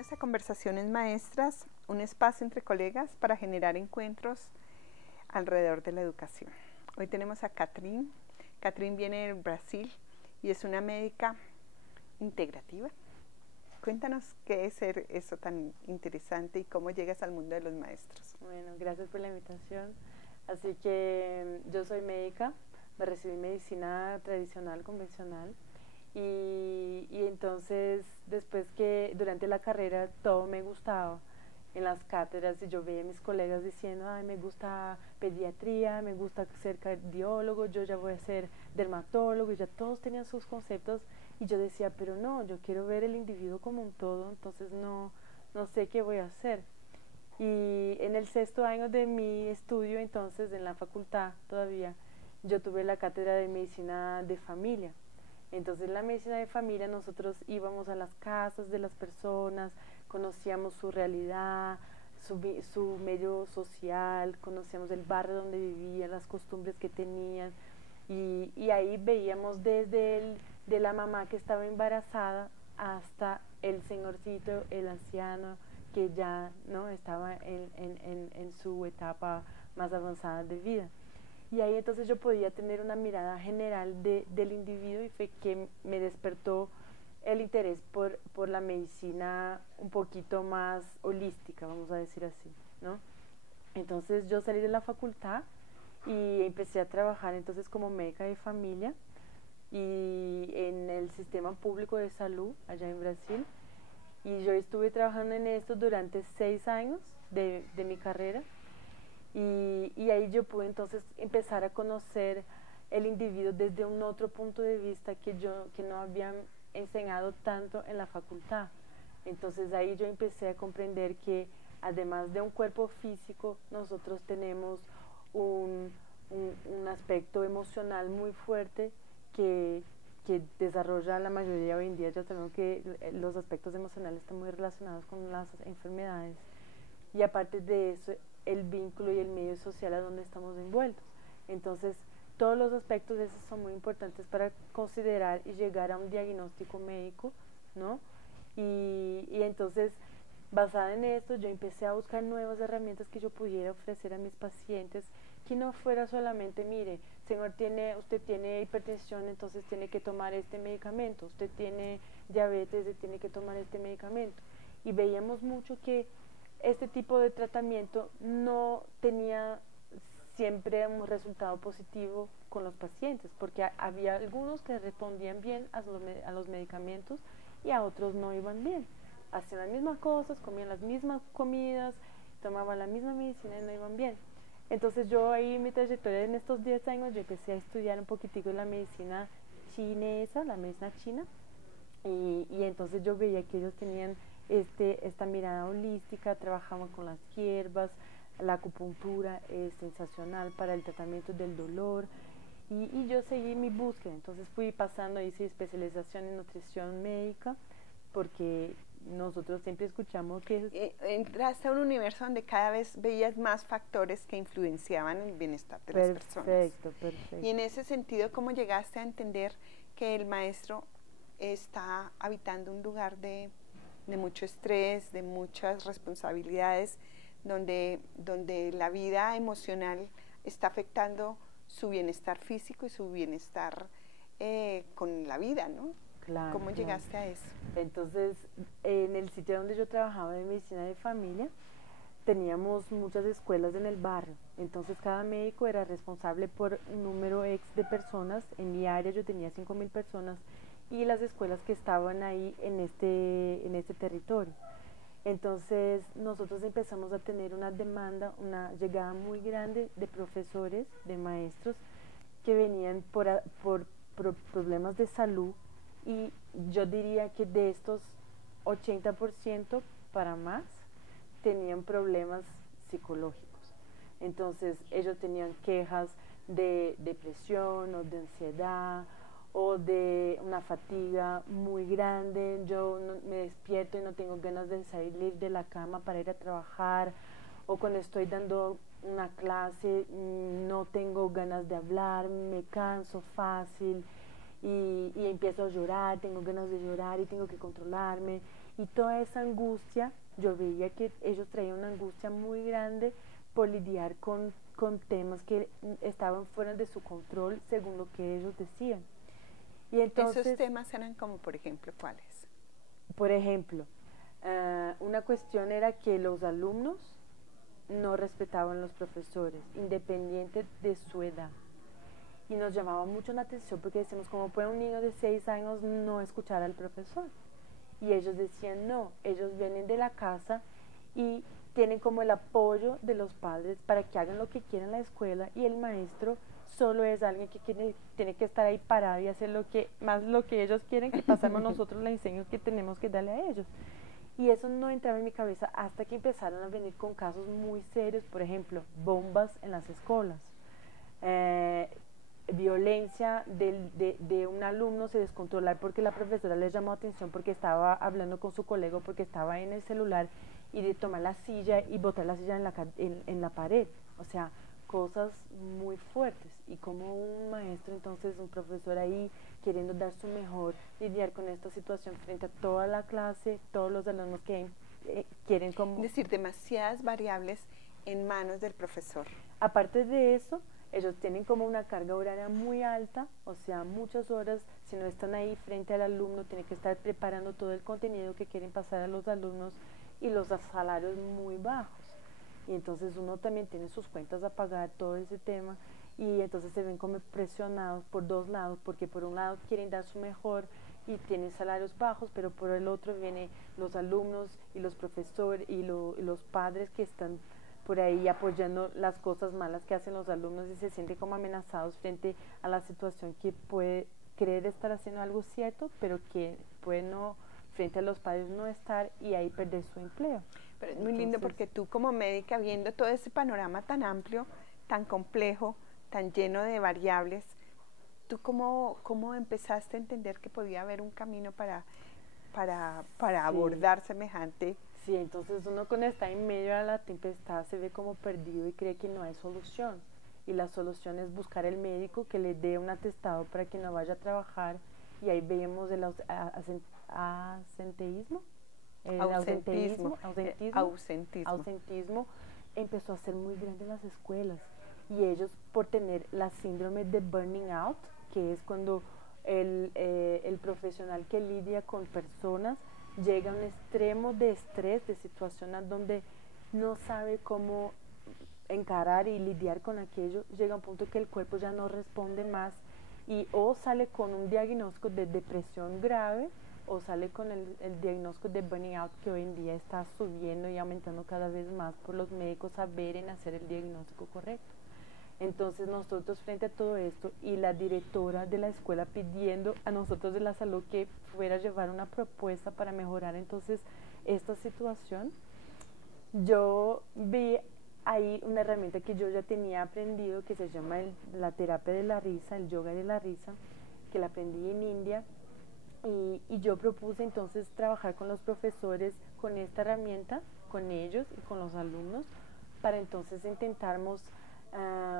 Bienvenidos a Conversaciones Maestras, un espacio entre colegas para generar encuentros alrededor de la educación. Hoy tenemos a Catherine. Catherine viene del Brasil y es una médica integrativa. Cuéntanos qué es ser eso tan interesante y cómo llegas al mundo de los maestros. Bueno, gracias por la invitación. Así que yo soy médica, me recibí en medicina tradicional, convencional. Y entonces después que durante la carrera todo me gustaba en las cátedras y yo veía a mis colegas diciendo, ay, me gusta pediatría, me gusta ser cardiólogo, yo ya voy a ser dermatólogo, y ya todos tenían sus conceptos y yo decía, pero no, yo quiero ver el individuo como un todo, entonces no sé qué voy a hacer. Y en el sexto año de mi estudio, entonces en la facultad todavía, yo tuve la cátedra de medicina de familia. Entonces en la medicina de familia nosotros íbamos a las casas de las personas, conocíamos su realidad, su medio social, conocíamos el barrio donde vivían, las costumbres que tenían y ahí veíamos desde de la mamá que estaba embarazada hasta el señorcito, el anciano que ya no estaba en su etapa más avanzada de vida. Y ahí entonces yo podía tener una mirada general del individuo y fue que me despertó el interés por la medicina un poquito más holística, vamos a decir así, ¿no? Entonces yo salí de la facultad y empecé a trabajar entonces como médica de familia y en el sistema público de salud allá en Brasil. Y yo estuve trabajando en esto durante 6 años de mi carrera. Y ahí yo pude entonces empezar a conocer el individuo desde un otro punto de vista que no habían enseñado tanto en la facultad. Entonces ahí yo empecé a comprender que además de un cuerpo físico, nosotros tenemos un aspecto emocional muy fuerte que desarrolla la mayoría hoy en día. Ya sabemos que los aspectos emocionales están muy relacionados con las enfermedades. Y aparte de eso, el vínculo y el medio social a donde estamos envueltos. Entonces, todos los aspectos de esos son muy importantes para considerar y llegar a un diagnóstico médico, ¿no? Y entonces, basada en esto, yo empecé a buscar nuevas herramientas que yo pudiera ofrecer a mis pacientes, que no fuera solamente, mire, señor, usted tiene hipertensión, entonces tiene que tomar este medicamento, usted tiene diabetes, tiene que tomar este medicamento. Y veíamos mucho que este tipo de tratamiento no tenía siempre un resultado positivo con los pacientes, porque había algunos que respondían bien a los medicamentos y a otros no iban bien. Hacían las mismas cosas, comían las mismas comidas, tomaban la misma medicina y no iban bien. Entonces yo ahí en mi trayectoria en estos 10 años yo empecé a estudiar un poquitico la medicina chinesa, la medicina china, y entonces yo veía que ellos tenían esta mirada holística, trabajaban con las hierbas, la acupuntura es sensacional para el tratamiento del dolor y yo seguí mi búsqueda, entonces fui pasando, hice especialización en nutrición médica porque nosotros siempre escuchamos que Entraste a un universo donde cada vez veías más factores que influenciaban el bienestar de las personas. Perfecto, perfecto. Y en ese sentido, ¿cómo llegaste a entender que el maestro está habitando un lugar de mucho estrés, de muchas responsabilidades, donde la vida emocional está afectando su bienestar físico y su bienestar con la vida, ¿no? Claro, ¿Cómo llegaste a eso? Entonces, en el sitio donde yo trabajaba de medicina de familia, teníamos muchas escuelas en el barrio, entonces cada médico era responsable por un número X de personas. En mi área yo tenía 5.000 personas y las escuelas que estaban ahí en este territorio. Entonces nosotros empezamos a tener una demanda, una llegada muy grande de profesores, de maestros que venían por problemas de salud, y yo diría que de estos 80% para más tenían problemas psicológicos. Entonces ellos tenían quejas de depresión o de ansiedad o de una fatiga muy grande. Yo me despierto y no tengo ganas de salir de la cama para ir a trabajar, o cuando estoy dando una clase no tengo ganas de hablar, me canso fácil y empiezo a llorar, tengo ganas de llorar y tengo que controlarme. Y toda esa angustia, yo veía que ellos traían una angustia muy grande por lidiar con temas que estaban fuera de su control según lo que ellos decían. Y entonces, esos temas eran como, por ejemplo, ¿cuáles? por ejemplo, una cuestión era que los alumnos no respetaban a los profesores, independiente de su edad. Y nos llamaba mucho la atención porque decimos, ¿cómo puede un niño de 6 años no escuchar al profesor? Y ellos decían, no, ellos vienen de la casa y tienen como el apoyo de los padres para que hagan lo que quieran en la escuela, y el maestro solo es alguien que tiene que estar ahí parado y hacer más lo que ellos quieren, que pasamos nosotros la enseño que tenemos que darle a ellos. Y eso no entraba en mi cabeza hasta que empezaron a venir con casos muy serios, por ejemplo, bombas en las escuelas, violencia de un alumno se descontrolar porque la profesora le llamó atención porque estaba hablando con su colega, porque estaba en el celular, y de tomar la silla y botar la silla en la pared. O sea, cosas muy fuertes. Y como un maestro, entonces un profesor ahí queriendo dar su mejor, lidiar con esta situación frente a toda la clase, todos los alumnos que quieren como... Es decir, demasiadas variables en manos del profesor. Aparte de eso, ellos tienen como una carga horaria muy alta, o sea, muchas horas. Si no están ahí frente al alumno, tienen que estar preparando todo el contenido que quieren pasar a los alumnos, y los salarios muy bajos. Y entonces uno también tiene sus cuentas a pagar, todo ese tema, y entonces se ven como presionados por dos lados, porque por un lado quieren dar su mejor y tienen salarios bajos, pero por el otro vienen los alumnos y los profesores y los padres que están por ahí apoyando las cosas malas que hacen los alumnos, y se sienten como amenazados frente a la situación, que puede creer estar haciendo algo cierto, pero que puede no, frente a los padres, no estar, y ahí perder su empleo. Pero es muy lindo porque tú como médica, viendo todo ese panorama tan amplio, tan complejo, tan lleno de variables, ¿tú cómo empezaste a entender que podía haber un camino para abordar semejante? Sí, entonces uno cuando está en medio de la tempestad se ve como perdido y cree que no hay solución. Y la solución es buscar el médico que le dé un atestado para que no vaya a trabajar. Y ahí vemos el ausentismo. Ausentismo empezó a ser muy grande en las escuelas, y ellos, por tener la síndrome de burning out, que es cuando el profesional que lidia con personas llega a un extremo de estrés, de situación donde no sabe cómo encarar y lidiar con aquello, llega a un punto que el cuerpo ya no responde más, y o sale con un diagnóstico de depresión grave, o sale con el diagnóstico de burning out, que hoy en día está subiendo y aumentando cada vez más por los médicos saber hacer el diagnóstico correcto. Entonces nosotros, frente a todo esto, y la directora de la escuela pidiendo a nosotros de la salud que fuera a llevar una propuesta para mejorar entonces esta situación, yo vi ahí una herramienta que yo ya tenía aprendido, que se llama la terapia de la risa, el yoga de la risa, que la aprendí en India. Y yo propuse entonces trabajar con los profesores con esta herramienta, con ellos y con los alumnos, para entonces intentarmos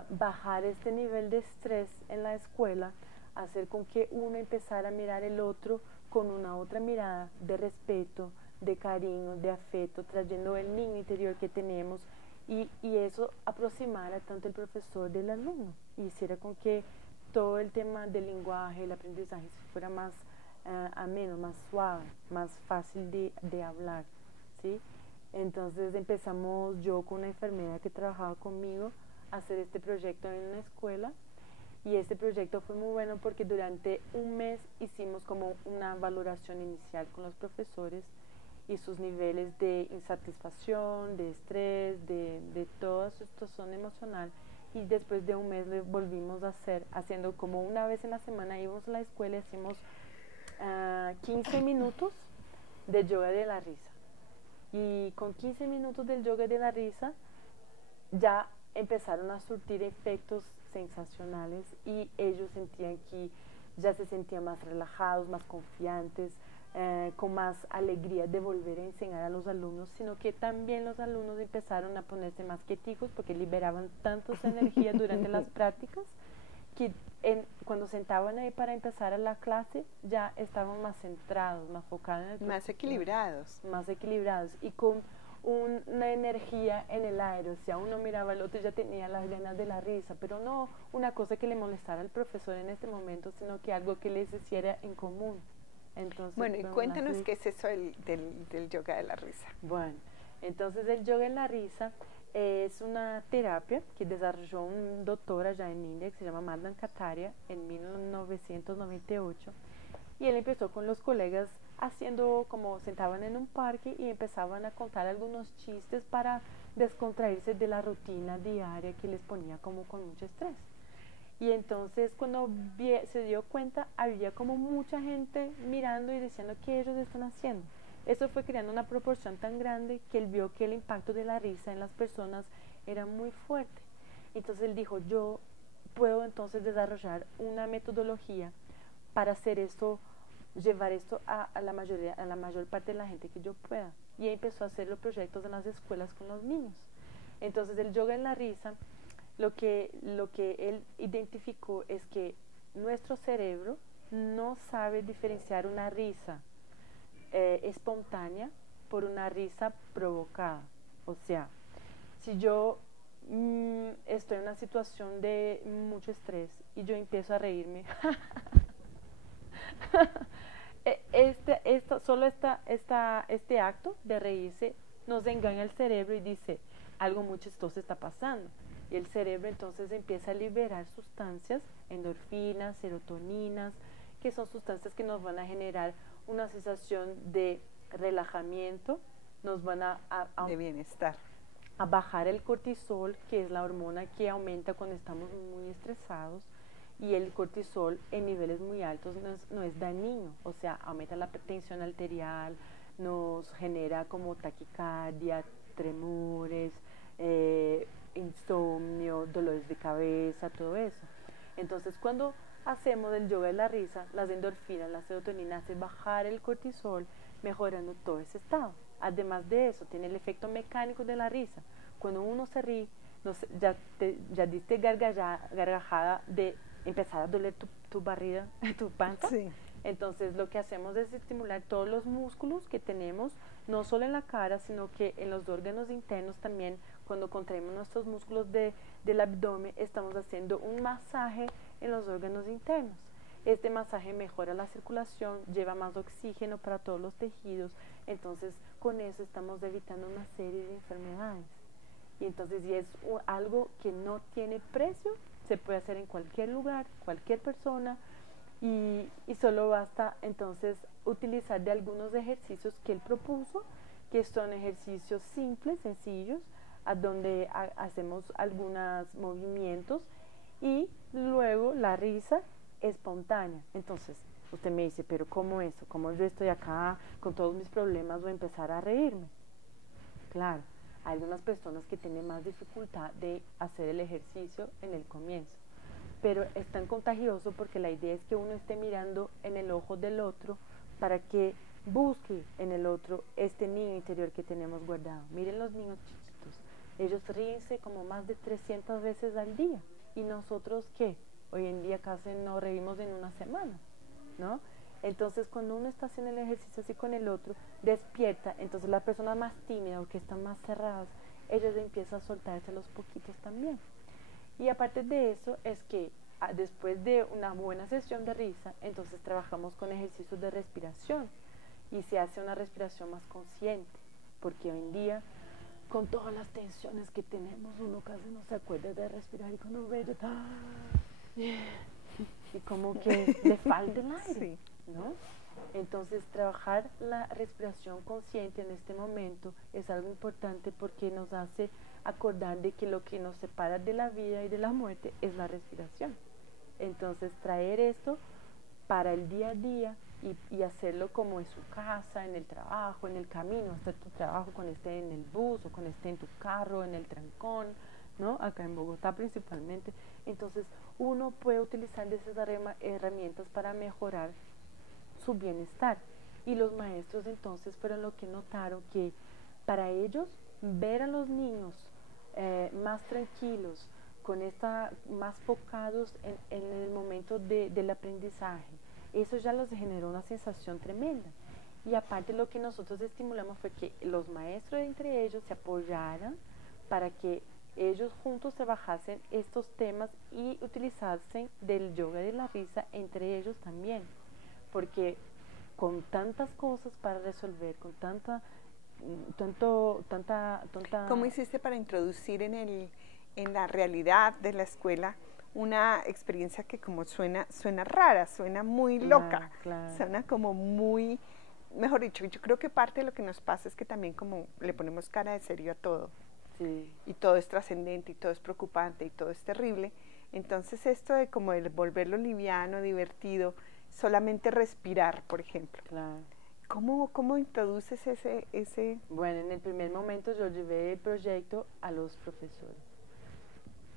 bajar este nivel de estrés en la escuela, hacer con que uno empezara a mirar el otro con una otra mirada de respeto, de cariño, de afecto, trayendo el niño interior que tenemos, y eso aproximara tanto el profesor del alumno, y hiciera con que todo el tema del lenguaje, el aprendizaje fuera más ameno, más suave, más fácil de hablar, ¿sí? Entonces empezamos yo con una enfermera que trabajaba conmigo a hacer este proyecto en una escuela, y este proyecto fue muy bueno porque durante un mes hicimos como una valoración inicial con los profesores y sus niveles de insatisfacción, de estrés, de toda su situación emocional, y después de un mes le volvimos a hacer, haciendo como una vez en la semana íbamos a la escuela y hacíamos 15 minutos de yoga de la risa, y con 15 minutos del yoga de la risa ya empezaron a surtir efectos sensacionales, y ellos sentían que ya se sentían más relajados, más confiantes, con más alegría de volver a enseñar a los alumnos, sino que también los alumnos empezaron a ponerse más quieticos porque liberaban tanto esa energía durante las prácticas, porque cuando sentaban ahí para empezar a la clase, ya estaban más centrados, más focados en el más equilibrados. Más equilibrados y con una energía en el aire. O sea, uno miraba al otro y ya tenía las ganas de la risa, pero no una cosa que le molestara al profesor en este momento, sino que algo que les hiciera en común. Entonces, bueno, y cuéntanos qué es eso del yoga de la risa. Bueno, entonces el yoga en la risa es una terapia que desarrolló un doctor allá en India que se llama Madan Kataria en 1998, y él empezó con los colegas haciendo como sentaban en un parque y empezaban a contar algunos chistes para descontraerse de la rutina diaria que les ponía como con mucho estrés. Y entonces cuando se dio cuenta, había como mucha gente mirando y diciendo qué ellos están haciendo. Eso fue creando una proporción tan grande que él vio que el impacto de la risa en las personas era muy fuerte. Entonces él dijo, yo puedo entonces desarrollar una metodología para hacer esto, llevar esto a la mayor parte de la gente que yo pueda. Y empezó a hacer los proyectos en las escuelas con los niños. Entonces el yoga en la risa, lo que él identificó es que nuestro cerebro no sabe diferenciar una risa espontánea por una risa provocada. O sea, si yo estoy en una situación de mucho estrés y yo empiezo a reírme, este acto de reírse nos engaña el cerebro y dice, algo muy chistoso está pasando. Y el cerebro entonces empieza a liberar sustancias, endorfinas, serotoninas, que son sustancias que nos van a generar una sensación de relajamiento, nos van de bienestar, a bajar el cortisol, que es la hormona que aumenta cuando estamos muy estresados, y el cortisol en niveles muy altos no es dañino, o sea, aumenta la tensión arterial, nos genera como taquicardia, tremores, insomnio, dolores de cabeza, todo eso. Entonces cuando hacemos el yoga de la risa, las endorfinas, la serotonina hacen bajar el cortisol, mejorando todo ese estado. Además de eso, tiene el efecto mecánico de la risa. Cuando uno se ríe, ya diste gargajada de empezar a doler tu barriga, tu panza. Sí. Entonces lo que hacemos es estimular todos los músculos que tenemos, no solo en la cara, sino que en los órganos internos también. Cuando contraemos nuestros músculos del abdomen, estamos haciendo un masaje en los órganos internos. Este masaje mejora la circulación, lleva más oxígeno para todos los tejidos, entonces con eso estamos evitando una serie de enfermedades. Y entonces, y es algo que no tiene precio, se puede hacer en cualquier lugar, cualquier persona, y solo basta entonces utilizar de algunos ejercicios que él propuso, que son ejercicios simples, sencillos, a donde hacemos algunos movimientos y luego la risa espontánea. Entonces usted me dice, pero ¿cómo eso? ¿Cómo yo estoy acá con todos mis problemas voy a empezar a reírme? Claro, hay algunas personas que tienen más dificultad de hacer el ejercicio en el comienzo, pero es tan contagioso porque la idea es que uno esté mirando en el ojo del otro para que busque en el otro este niño interior que tenemos guardado. Miren los niños chiquitos, ellos ríense como más de 300 veces al día. ¿Y nosotros qué? Hoy en día casi nos reímos en una semana, ¿no? Entonces cuando uno está haciendo el ejercicio así con el otro, despierta, entonces las personas más tímidas o que están más cerradas, ellas empiezan a soltarse los poquitos también. Y aparte de eso es que después de una buena sesión de risa, entonces trabajamos con ejercicios de respiración y se hace una respiración más consciente, porque hoy en día con todas las tensiones que tenemos, uno casi no se acuerda de respirar y cuando ve y como que le falta el aire, sí, ¿no? Entonces trabajar la respiración consciente en este momento es algo importante porque nos hace acordar de que lo que nos separa de la vida y de la muerte es la respiración. Entonces traer esto para el día a día y hacerlo como en su casa, en el trabajo, en el camino hasta tu trabajo, cuando esté en el bus o cuando esté en tu carro, en el trancón, ¿no? Acá en Bogotá principalmente. Entonces uno puede utilizar de esas herramientas para mejorar su bienestar. Y los maestros entonces fueron lo que notaron que para ellos ver a los niños más tranquilos, más focados en el momento del aprendizaje. Eso ya los generó una sensación tremenda. Y aparte lo que nosotros estimulamos fue que los maestros entre ellos se apoyaran para que ellos juntos trabajasen estos temas y utilizasen del yoga de la risa entre ellos también. Porque con tantas cosas para resolver, con tanta... ¿Cómo hiciste para introducir en la realidad de la escuela una experiencia que como suena rara, suena muy loca, claro. Suena como muy, mejor dicho, yo creo que parte de lo que nos pasa es que también como le ponemos cara de serio a todo, sí. Y todo es trascendente, y todo es preocupante, y todo es terrible, entonces esto de como el volverlo liviano, divertido, solamente respirar, por ejemplo. Claro. ¿Cómo introduces ese? Bueno, en el primer momento yo llevé el proyecto a los profesores.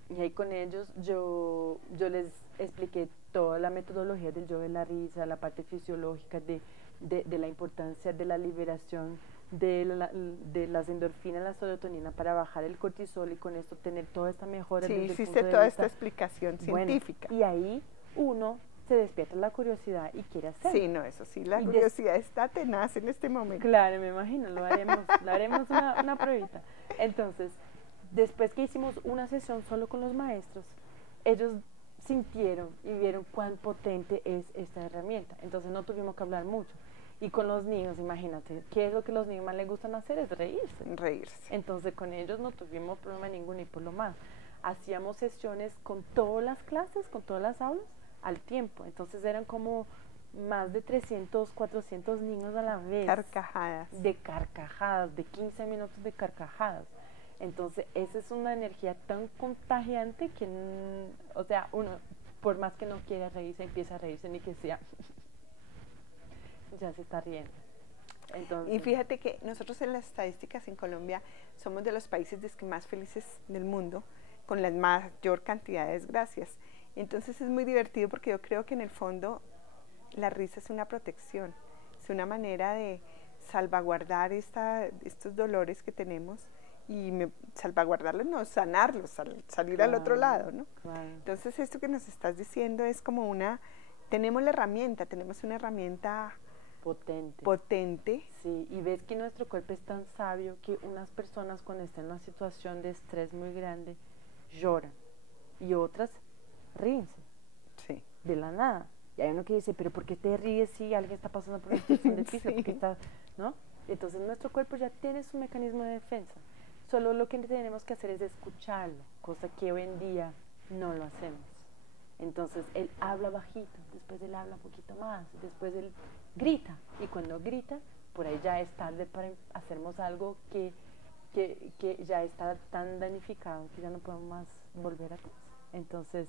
Y ahí con ellos yo les expliqué toda la metodología del yoga de la risa, la parte fisiológica de la importancia de la liberación de las endorfinas, la serotonina para bajar el cortisol y con esto tener toda esta mejora. Sí, desde hiciste el punto de toda vista, esta explicación científica. Bueno, y ahí uno se despierta la curiosidad y quiere hacerlo. Sí, no, eso sí, la curiosidad está tenaz en este momento. Claro, me imagino, lo haremos una pruebita. Entonces, después que hicimos una sesión solo con los maestros, ellos sintieron y vieron cuán potente es esta herramienta. Entonces no tuvimos que hablar mucho. Y con los niños, imagínate, ¿qué es lo que a los niños más les gustan hacer? Es reírse. Reírse. Entonces con ellos no tuvimos problema ninguno y por lo más. Hacíamos sesiones con todas las clases, con todas las aulas, al tiempo. Entonces eran como más de 300, 400 niños a la vez. Carcajadas. De carcajadas, de 15 minutos de carcajadas. Entonces, esa es una energía tan contagiante que, o sea, uno, por más que no quiera reírse, empieza a reírse, ni que sea, ya se está riendo. Entonces, y fíjate que nosotros en las estadísticas en Colombia somos de los países más felices del mundo, con la mayor cantidad de desgracias. Entonces es muy divertido porque yo creo que en el fondo la risa es una protección, es una manera de salvaguardar estos dolores que tenemos y salvaguardarlos, no, sanarlos, salir al otro lado, ¿no? Claro. Entonces esto que nos estás diciendo es como tenemos una herramienta potente. Sí, y ves que nuestro cuerpo es tan sabio que unas personas cuando están en una situación de estrés muy grande lloran y otras ríense. Sí. De la nada. Y hay uno que dice, pero ¿por qué te ríes si alguien está pasando por una situación difícil? Sí. Porque está, ¿no? Entonces nuestro cuerpo ya tiene su mecanismo de defensa. Solo lo que tenemos que hacer es escucharlo, cosa que hoy en día no lo hacemos. Entonces él habla bajito, después él habla un poquito más, después él grita. Y cuando grita, por ahí ya es tarde para hacernos algo que ya está tan danificado que ya no podemos más volver atrás. Entonces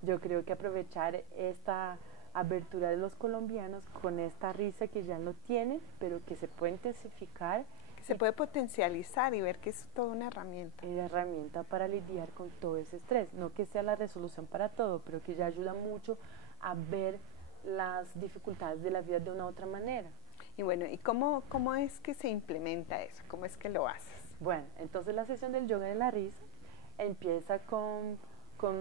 yo creo que aprovechar esta abertura de los colombianos con esta risa que ya lo tienen, pero que se puede intensificar. Que se puede potencializar y ver que es toda una herramienta. Es la herramienta para lidiar con todo ese estrés. No que sea la resolución para todo, pero que ya ayuda mucho a ver las dificultades de la vida de una otra manera. Y bueno, ¿y cómo es que se implementa eso? ¿Cómo es que lo haces? Bueno, entonces la sesión del yoga de la risa empieza con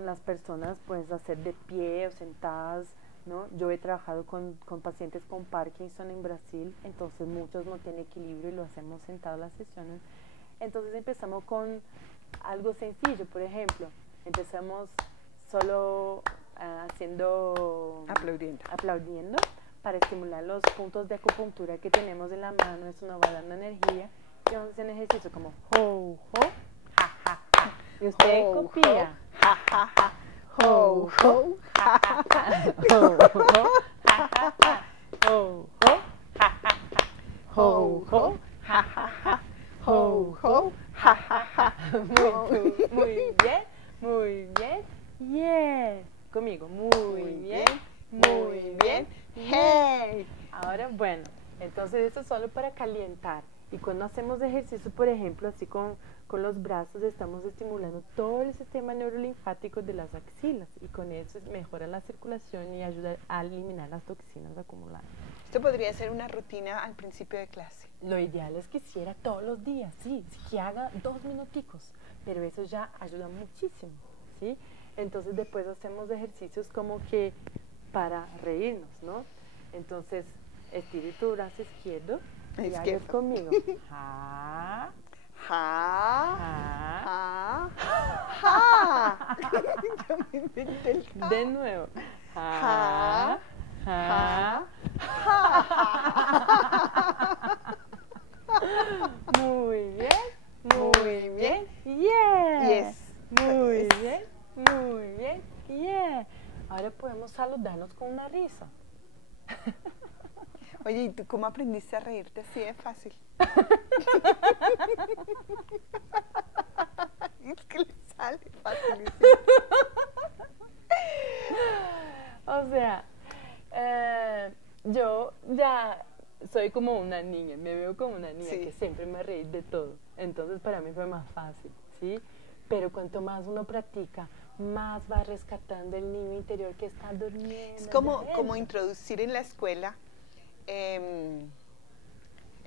las personas pues hacer de pie o sentadas, ¿no? Yo he trabajado con pacientes con Parkinson en Brasil, entonces muchos no tienen equilibrio y lo hacemos sentados las sesiones. Entonces empezamos con algo sencillo, por ejemplo, empezamos solo aplaudiendo para estimular los puntos de acupuntura que tenemos en la mano. Eso nos va dando energía y vamos a hacer un ejercicio como ho, ho, ja, ja, ja. Y usted copia. Ja, ja, ja. Ho, ho, ja, ja, ja. Ho, ho, ja, ja, ja. Ho, ho, ja, ja, ja. Ho, ho, ja, ja, ja. Ho, ho, ja, ja, ja. Muy bien, muy bien. Yes. Conmigo, muy bien, muy bien. Hey. Ahora, bueno, entonces esto es solo para calentar. Y cuando hacemos ejercicio, por ejemplo, así con los brazos, estamos estimulando todo el sistema neurolinfático de las axilas. Y con eso mejora la circulación y ayuda a eliminar las toxinas acumuladas. Esto podría ser una rutina al principio de clase. Lo ideal es que hiciera todos los días, sí, que haga 2 minuticos. Pero eso ya ayuda muchísimo. ¿sí? Entonces después hacemos ejercicios como que para reírnos, ¿no? Entonces, estire tu brazo izquierdo y hagas conmigo. Ja, ja, ja, ja, ja. Yo me inventé el ja. de nuevo. Ja, Ja, ja, Muy bien, muy bien. Yeah. Yes. Muy bien, muy bien. Yeah. Ahora podemos saludarnos con una risa. Oye, ¿y tú cómo aprendiste a reírte así de fácil? Es que le sale fácil. O sea, yo ya soy como una niña, me veo como una niña Sí. que siempre me reí de todo. Entonces para mí fue más fácil, ¿sí? Pero cuanto más uno practica, más va rescatando el niño interior que está durmiendo. Es como introducir en la escuela el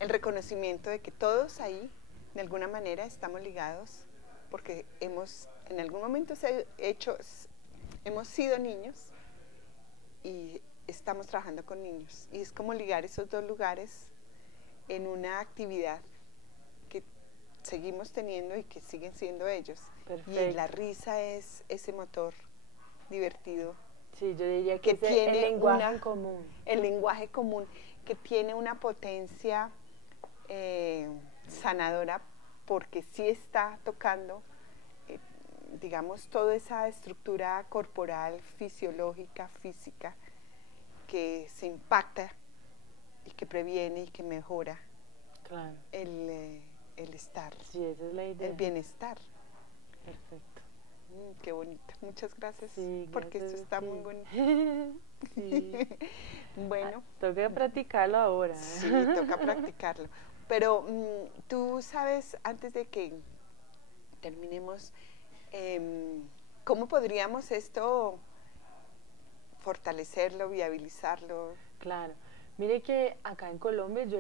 reconocimiento de que todos ahí, de alguna manera, estamos ligados, porque en algún momento hemos sido niños y estamos trabajando con niños. Y es como ligar esos dos lugares en una actividad que seguimos teniendo y que siguen siendo ellos. Perfecto. Y la risa es ese motor divertido. Sí, yo diría que tiene el lenguaje común. El lenguaje común, que tiene una potencia sanadora, porque sí está tocando, digamos, toda esa estructura corporal, fisiológica, física, que se impacta y que previene y que mejora Claro. el estar, Sí, esa es la idea. el bienestar. Perfecto. Qué bonito. Muchas gracias, Sí, porque gracias esto está a ti. muy bonito. Sí. Bueno. Toca practicarlo ahora. Sí, toca practicarlo. Pero tú sabes, antes de que terminemos, ¿cómo podríamos esto fortalecerlo, viabilizarlo? Claro. Mire que acá en Colombia yo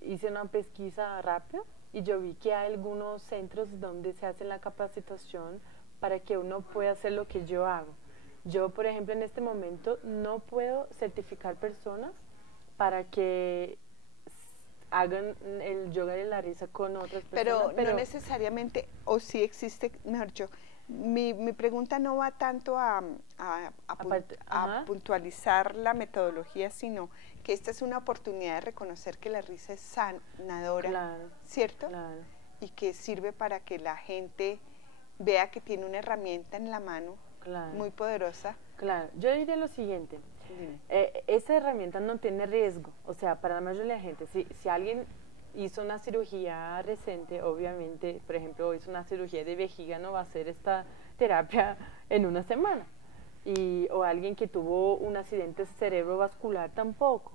hice una pesquisa rápida y yo vi que hay algunos centros donde se hace la capacitación para que uno pueda hacer lo que yo hago. Yo, por ejemplo, en este momento no puedo certificar personas para que hagan el yoga de la risa con otras personas. Pero no necesariamente, o sí existe, mejor dicho, mi pregunta no va tanto a puntualizar la metodología, sino que esta es una oportunidad de reconocer que la risa es sanadora, Claro, ¿cierto? claro. Y que sirve para que la gente vea que tiene una herramienta en la mano, Claro. muy poderosa. Claro, yo diría lo siguiente, esa herramienta no tiene riesgo, o sea, para la mayoría de la gente, si alguien hizo una cirugía reciente, obviamente, por ejemplo, hizo una cirugía de vejiga, no va a hacer esta terapia en una semana, o alguien que tuvo un accidente cerebrovascular tampoco,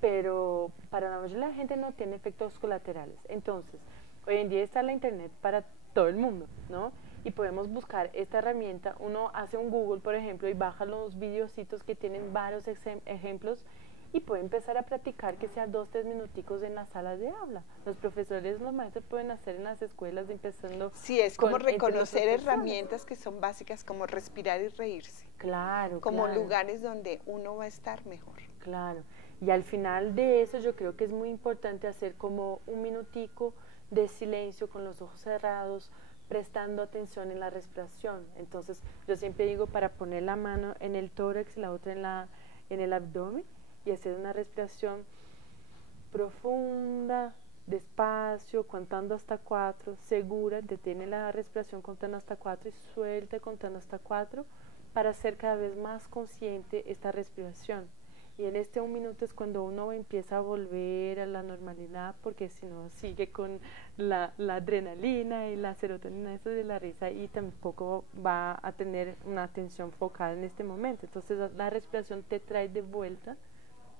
pero para la mayoría de la gente no tiene efectos colaterales. Entonces, hoy en día está la internet para todo el mundo, ¿no? Y podemos buscar esta herramienta. Uno hace un Google, por ejemplo, y baja los videocitos que tienen varios ejemplos y puede empezar a practicar, que sea 2-3 minuticos en las salas de aula. Los profesores, los maestros pueden hacer en las escuelas empezando. Sí, es como reconocer herramientas que son básicas, como respirar y reírse. Claro, como claro. lugares donde uno va a estar mejor. Claro. Y al final de eso yo creo que es muy importante hacer como un minutico de silencio con los ojos cerrados, prestando atención en la respiración. Entonces, yo siempre digo para poner la mano en el tórax y la otra en el abdomen y hacer una respiración profunda, despacio, contando hasta 4, segura, detiene la respiración contando hasta 4 y suelta contando hasta 4 para hacer cada vez más consciente esta respiración. Y en este 1 minuto es cuando uno empieza a volver a la normalidad, porque si no sigue con la adrenalina y la serotonina, eso de la risa, y tampoco va a tener una atención focada en este momento. Entonces la respiración te trae de vuelta,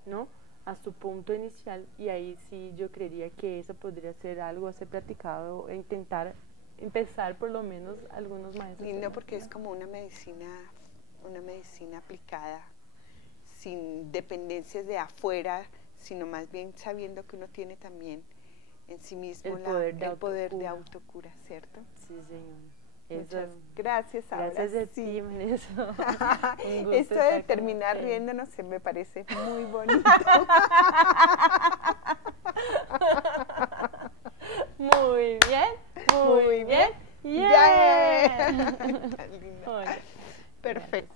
¿no?, a su punto inicial, y ahí sí yo creería que eso podría ser algo a ser practicado e intentar empezar por lo menos algunos maestros. Y no, porque es como una medicina aplicada, sin dependencias de afuera, sino más bien sabiendo que uno tiene también en sí mismo el poder de autocura, ¿cierto? Sí, señora. Muchas gracias, ahora Gracias a sí. ti, María. Un gusto Esto de estar con terminar ustedes. riéndonos se me parece muy bonito. Muy bien, muy Muy bien. bien. ¡Yeah! ¡Yeah! Tan linda. Bueno, Perfecto.